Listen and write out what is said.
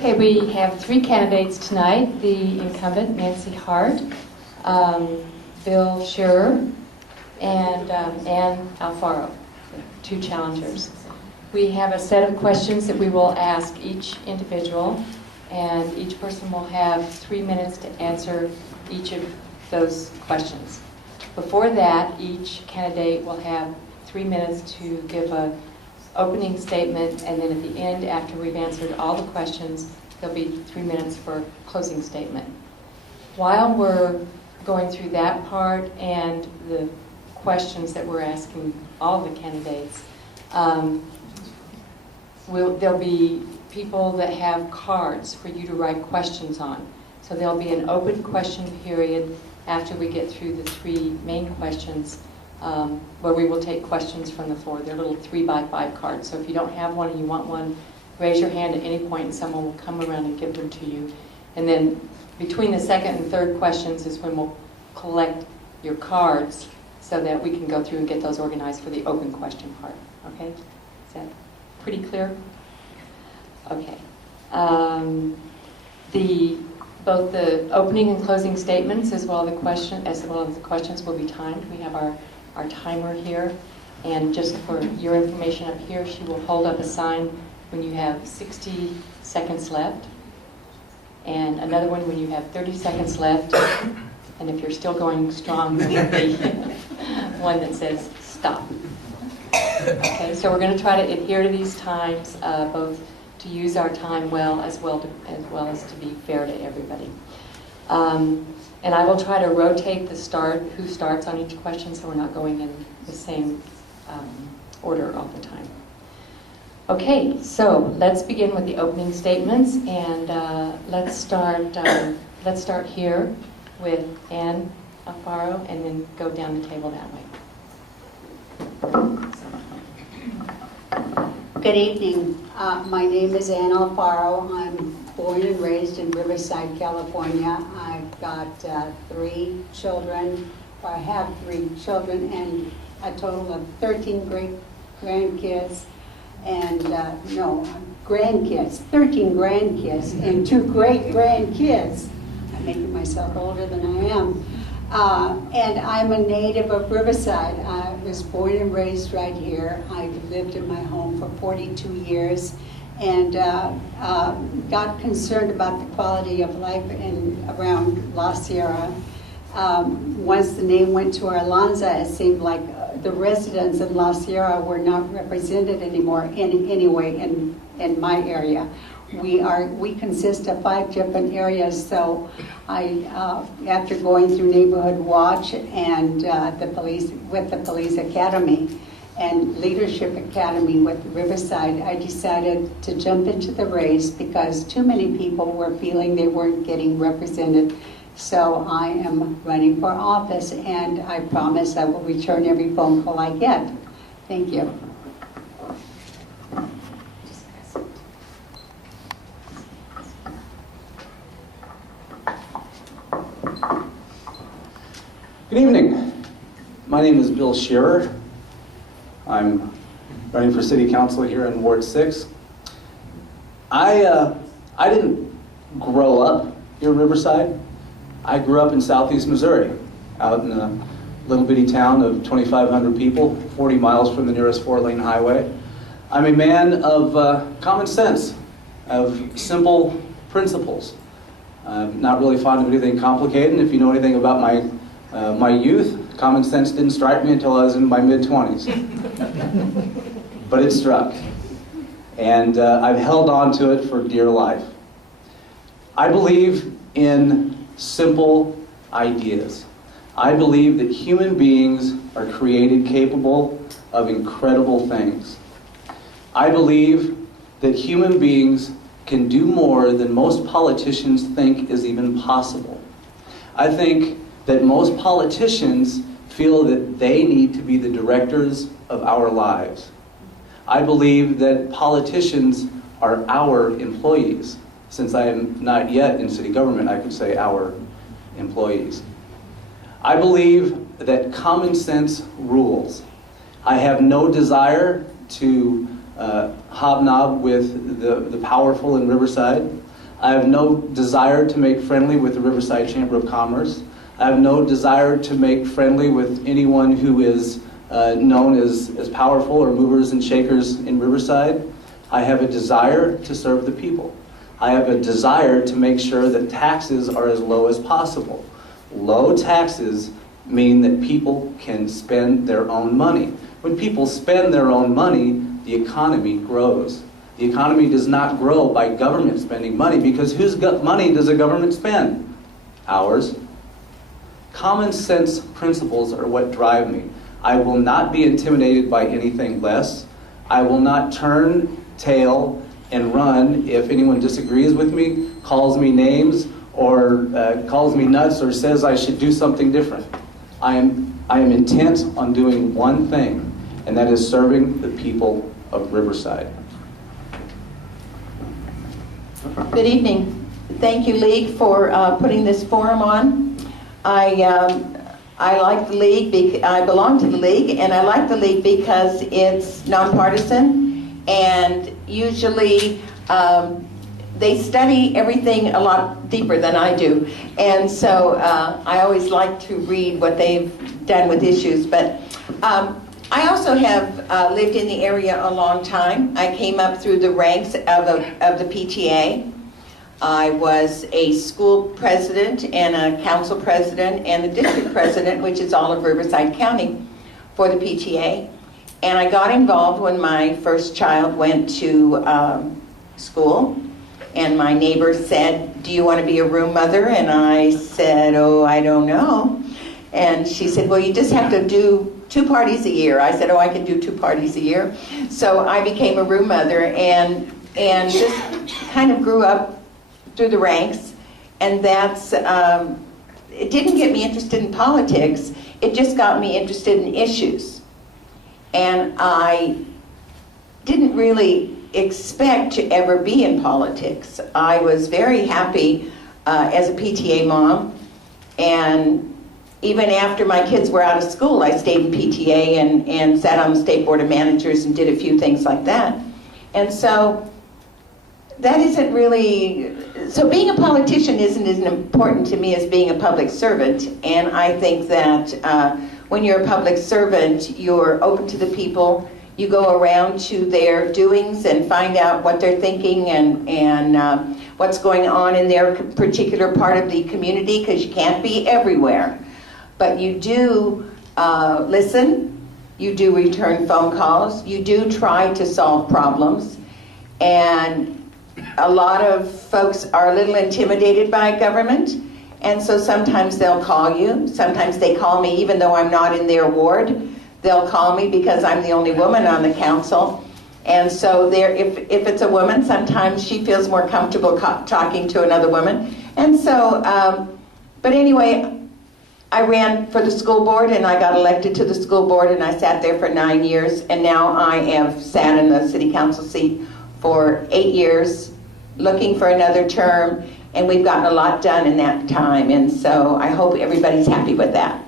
Okay, we have three candidates tonight. The incumbent, Nancy Hart, Bill Shearer, and Ann Alfaro, two challengers. We have a set of questions that we will ask each individual, and each person will have 3 minutes to answer each of those questions. Before that, each candidate will have 3 minutes to give an opening statement, and then at the end, after we've answered all the questions, there'll be 3 minutes for closing statement. While we're going through that part and the questions that we're asking all the candidates, there'll be people that have cards for you to write questions on. So there'll be an open question period after we get through the three main questions, where we will take questions from the floor. They're little 3x5 cards. So if you don't have one and you want one, raise your hand at any point and someone will come around and give them to you. And then between the second and third questions is when we'll collect your cards so that we can go through and get those organized for the open question part. Okay? Is that pretty clear? Okay. Both the opening and closing statements as well as the questions will be timed. We have our timer here, and just for your information up here, she will hold up a sign when you have 60 seconds left, and another one when you have 30 seconds left, and if you're still going strong, there will be one that says stop. Okay, so we're going to try to adhere to these times, both to use our time well as to be fair to everybody. And I will try to rotate who starts on each question, so we're not going in the same order all the time. Okay, so let's begin with the opening statements, and let's start here with Ann Alfaro, and then go down the table that way. Good evening. My name is Ann Alfaro. I'm born and raised in Riverside, California. I've got three children, or I have 3 children, and a total of 13 great-grandkids, and grandkids, 13 grandkids, and 2 great-grandkids. I'm making myself older than I am. And I'm a native of Riverside. I was born and raised right here. I've lived in my home for 42 years, and got concerned about the quality of life around La Sierra. Once the name went to Arlanza, it seemed like the residents in La Sierra were not represented anymore in my area. We consist of 5 different areas, so I, after going through Neighborhood Watch and the Police Academy and Leadership Academy with Riverside, I decided to jump into the race because too many people were feeling they weren't getting represented. So I am running for office, and I promise I will return every phone call I get. Thank you. Good evening. My name is Bill Shearer. I'm running for City Council here in Ward 6. I didn't grow up here in Riverside. I grew up in southeast Missouri, out in a little bitty town of 2,500 people, 40 miles from the nearest 4-lane highway. I'm a man of common sense, of simple principles. I'm not really fond of anything complicated, and if you know anything about my youth, common sense didn't strike me until I was in my mid-20s. But it struck. And I've held on to it for dear life. I believe in simple ideas. I believe that human beings are created capable of incredible things. I believe that human beings can do more than most politicians think is even possible. I think that most politicians feel that they need to be the directors of our lives. I believe that politicians are our employees. Since I am not yet in city government, I could say our employees. I believe that common sense rules. I have no desire to hobnob with the powerful in Riverside. I have no desire to make friendly with the Riverside Chamber of Commerce. I have no desire to make friendly with anyone who is known as powerful or movers and shakers in Riverside. I have a desire to serve the people. I have a desire to make sure that taxes are as low as possible. Low taxes mean that people can spend their own money. When people spend their own money, the economy grows. The economy does not grow by government spending money, because whose money does a government spend? Ours. Common sense principles are what drive me. I will not be intimidated by anything less. I will not turn tail and run if anyone disagrees with me, calls me names, or calls me nuts, or says I should do something different. I am intent on doing one thing, and that is serving the people of Riverside. Good evening. Thank you, League, for putting this forum on. I like the League. I belong to the League, and I like the League because it's nonpartisan, and usually they study everything a lot deeper than I do. And so I always like to read what they've done with issues. But I also have lived in the area a long time. I came up through the ranks of the PTA. I was a school president and a council president and the district president, which is all of Riverside County, for the PTA. And I got involved when my first child went to school. And my neighbor said, "Do you want to be a room mother?" And I said, "Oh, I don't know." And she said, "Well, you just have to do 2 parties a year." I said, "Oh, I can do 2 parties a year." So I became a room mother and just kind of grew up through the ranks. And that's, it didn't get me interested in politics. It just got me interested in issues. And I didn't really expect to ever be in politics. I was very happy as a PTA mom, and even after my kids were out of school, I stayed in PTA and sat on the State Board of Managers and did a few things like that. And so that isn't really, so being a politician isn't as important to me as being a public servant. And I think that when you're a public servant, you're open to the people. You go around to their doings and find out what they're thinking and what's going on in their particular part of the community, because you can't be everywhere. But you do listen, you do return phone calls, you do try to solve problems, and a lot of folks are a little intimidated by government, and so sometimes they'll call you. Sometimes they call me even though I'm not in their ward. They'll call me because I'm the only woman on the council. And so if it's a woman, sometimes she feels more comfortable talking to another woman. And so, but anyway, I ran for the school board and I got elected to the school board, and I sat there for 9 years, and now I have sat in the city council seat for 8 years, looking for another term, and we've gotten a lot done in that time, and so I hope everybody's happy with that.